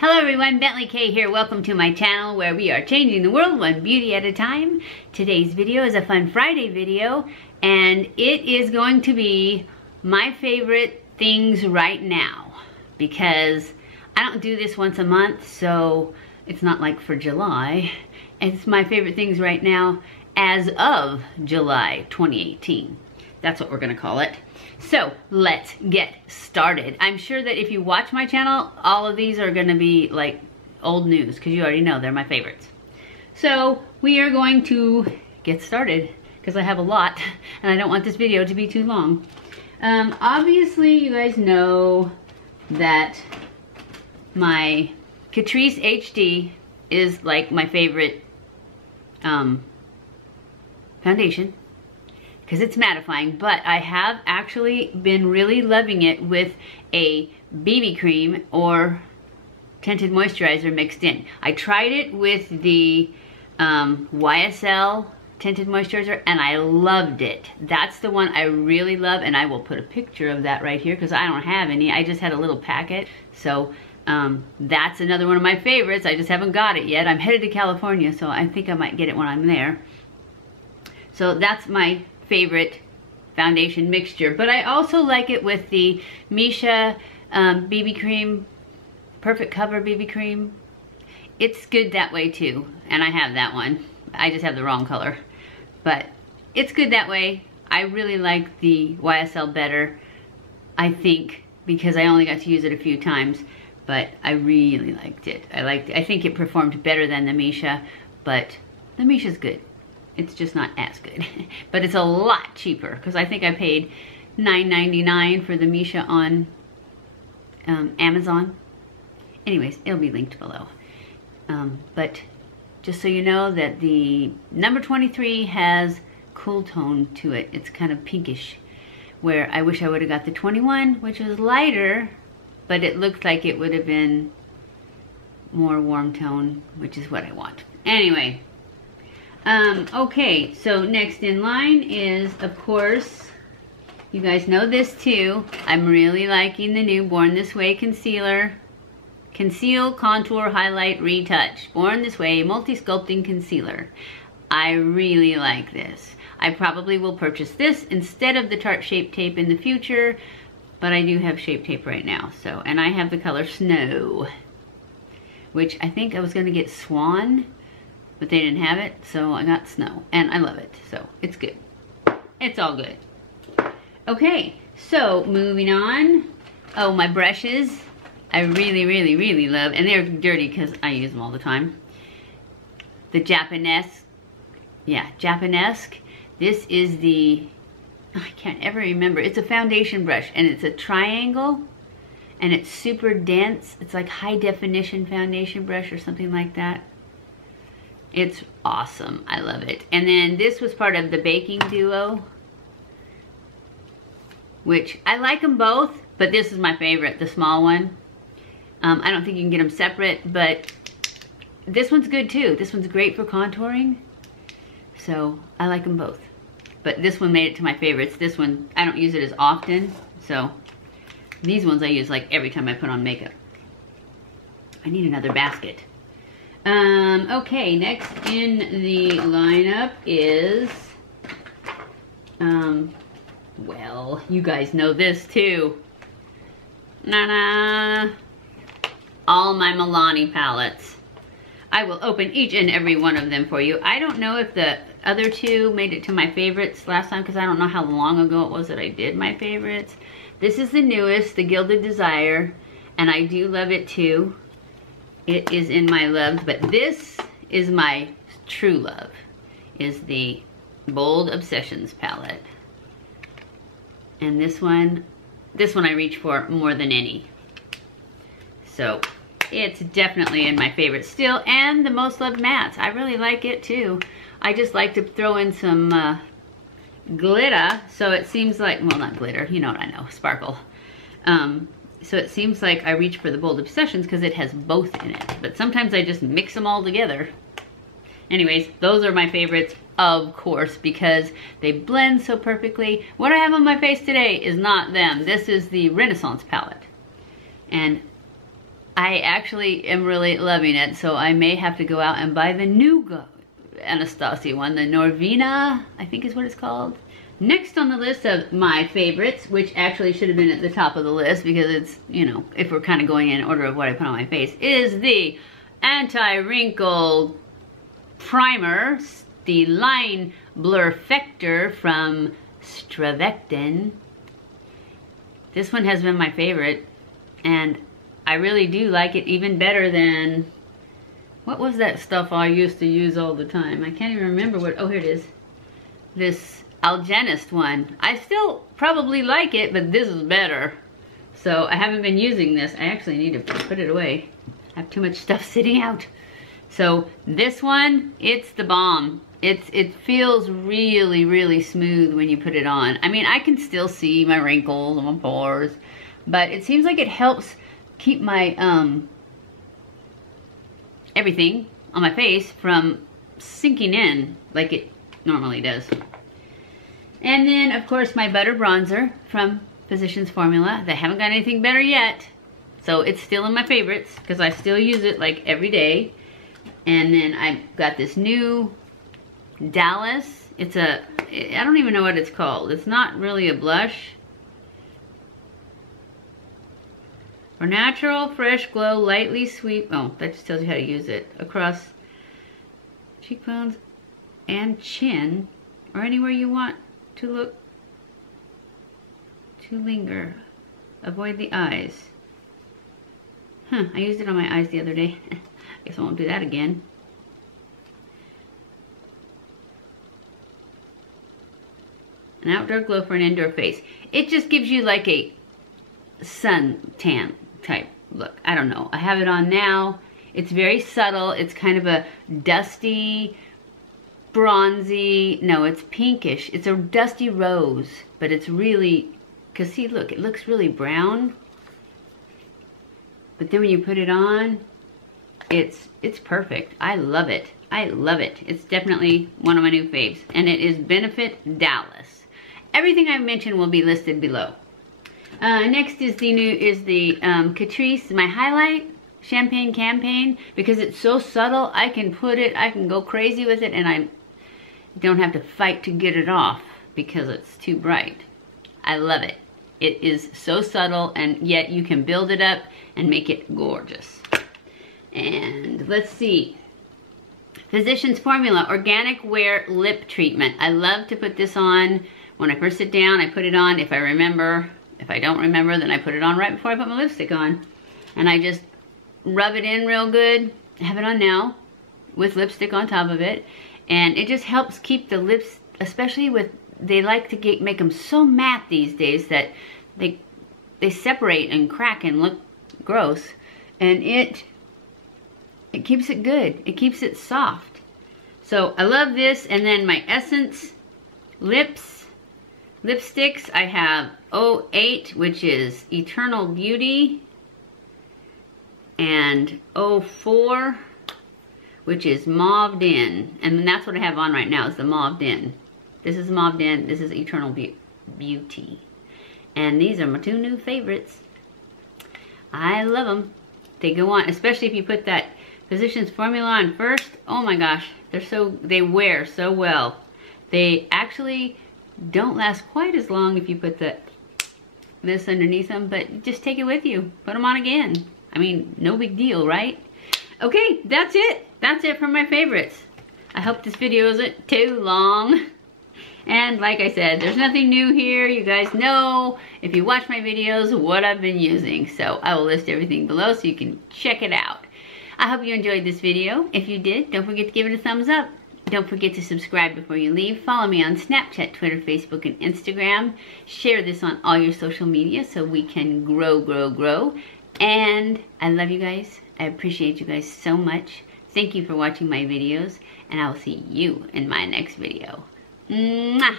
Hello everyone, BentlyK here. Welcome to my channel where we are changing the world one beauty at a time. Today's video is a Fun Friday video and it is going to be my favorite things right now because I don't do this once a month, so it's not like for July. It's my favorite things right now as of July 2018. That's what we're gonna call it. So let's get started. I'm sure that if you watch my channel, all of these are gonna be like old news because you already know they're my favorites. So we are going to get started because I have a lot and I don't want this video to be too long. Obviously you guys know that my CATRICE HD is like my favorite foundation because it's mattifying, but I have actually been really loving it with a BB cream or tinted moisturizer mixed in. I tried it with the YSL tinted moisturizer and I loved it. That's the one I really love, and I will put a picture of that right here because I don't have any. I just had a little packet. So that's another one of my favorites. I just haven't got it yet. I'm headed to California, so I think I might get it when I'm there. So that's my favorite foundation mixture, but I also like it with the Misha BB cream, Perfect Cover BB cream. It's good that way too, and I have that one. I just have the wrong color, but it's good that way. I really like the YSL better, I think, because I only got to use it a few times, but I really liked it. I think it performed better than the Misha, but the Misha's good. It's just not as good, but it's a lot cheaper because I think I paid $9.99 for the Misha on Amazon. Anyways, it'll be linked below. But just so you know that the number 23 has cool tone to it. It's kind of pinkish, where I wish I would have got the 21, which is lighter, but it looks like it would have been more warm tone, which is what I want. Anyway. Okay, so next in line is, of course, you guys know this too, I'm really liking the new Born This Way concealer. Conceal, Contour, Highlight, Retouch. Born This Way Multi-Sculpting Concealer. I really like this. I probably will purchase this instead of the Tarte Shape Tape in the future, but I do have Shape Tape right now, so, and I have the color Snow, which I think I was gonna get Swan, but they didn't have it, so I got Snow, and I love it, so it's good. It's all good. Okay, so moving on. Oh, my brushes, I really, really, really love, and they're dirty because I use them all the time. The Japonesque, Japonesque. This is the, I can't ever remember, it's a foundation brush, and it's a triangle, and it's super dense. It's like high definition foundation brush or something like that. It's awesome. I love it. And then this was part of the baking duo, which I like them both, but this is my favorite, the small one. I don't think you can get them separate, but this one's good too. This one's great for contouring, so I like them both. But this one made it to my favorites. This one, I don't use it as often, so these ones I use like every time I put on makeup. I need another basket. Okay, next in the lineup is, well, you guys know this too. All my Milani palettes. I will open each and every one of them for you. I don't know if the other two made it to my favorites last time because I don't know how long ago it was that I did my favorites. This is the newest, the Gilded Desire, and I do love it too. It is in my loves, but this is my true love, is the Bold Obsessions palette. And this one I reach for more than any. So it's definitely in my favorites still, and the most loved mattes. I really like it too. I just like to throw in some glitter, so it seems like, well, not glitter, you know what I know, sparkle. So it seems like I reach for the Bold Obsessions because it has both in it. But sometimes I just mix them all together. Anyways, those are my favorites, of course, because they blend so perfectly. What I have on my face today is not them. This is the Renaissance palette. And I actually am really loving it, so I may have to go out and buy the new Anastasia one, the Norvina, I think is what it's called. Next on the list of my favorites, which actually should have been at the top of the list because it's, you know, if we're kind of going in order of what I put on my face, is the anti-wrinkle primer, the line blurfector from StriVectin. This one has been my favorite, and I really do like it even better than, what was that stuff I used to use all the time? I can't even remember what, oh, here it is. This Algenist one. I still probably like it, but this is better. So I haven't been using this. I actually need to put it away. I have too much stuff sitting out. So this one, it's the bomb. It feels really, really smooth when you put it on. I mean, I can still see my wrinkles and my pores, but it seems like it helps keep my everything on my face from sinking in like it normally does. And then, of course, my butter bronzer from Physicians Formula. They haven't got anything better yet, so it's still in my favorites because I still use it like every day. And then I've got this new Dallas. It's a, I don't even know what it's called. It's not really a blush. For natural, fresh glow, lightly sweet. Oh, that just tells you how to use it. Across cheekbones and chin, or anywhere you want to look, to linger. Avoid the eyes. Huh, I used it on my eyes the other day. Guess I won't do that again. An outdoor glow for an indoor face. It just gives you like a sun tan type look. I don't know. I have it on now. It's very subtle. It's kind of a dusty, bronzy, no, it's pinkish. It's a dusty rose, but it's really, because see, look, it looks really brown. But then when you put it on, it's perfect. I love it. I love it. It's definitely one of my new faves. And it is Benefit Dallas. Everything I've mentioned will be listed below. Next is the CATRICE, my highlight, Champagne Campaign. Because it's so subtle, I can go crazy with it, and I don't have to fight to get it off because it's too bright. I love it. It is so subtle, and yet you can build it up and make it gorgeous. And let's see. Physicians Formula Organic Wear Lip Treatment. I love to put this on when I first sit down. I put it on if I remember. If I don't remember, then I put it on right before I put my lipstick on. And I just rub it in real good. I have it on now with lipstick on top of it. And it just helps keep the lips, especially with, they like to make them so matte these days that they separate and crack and look gross. And it keeps it good. It keeps it soft. So I love this. And then my Essence lipsticks, I have 08, which is Eternal Beauty, and 04, which is Mauved In. And that's what I have on right now, is the Mauved In. This is Mauved In, this is Eternal Beauty. And these are my two new favorites. I love them. They go on, especially if you put that Physicians Formula on first. Oh my gosh, they wear so well. They actually don't last quite as long if you put this underneath them, but just take it with you. Put them on again. I mean, no big deal, right? Okay, that's it. That's it for my favorites. I hope this video isn't too long. And like I said, there's nothing new here. You guys know, if you watch my videos, what I've been using. So I will list everything below so you can check it out. I hope you enjoyed this video. If you did, don't forget to give it a thumbs up. Don't forget to subscribe before you leave. Follow me on Snapchat, Twitter, Facebook, and Instagram. Share this on all your social media so we can grow, grow, grow. And I love you guys. I appreciate you guys so much. Thank you for watching my videos, and I will see you in my next video. Mwah!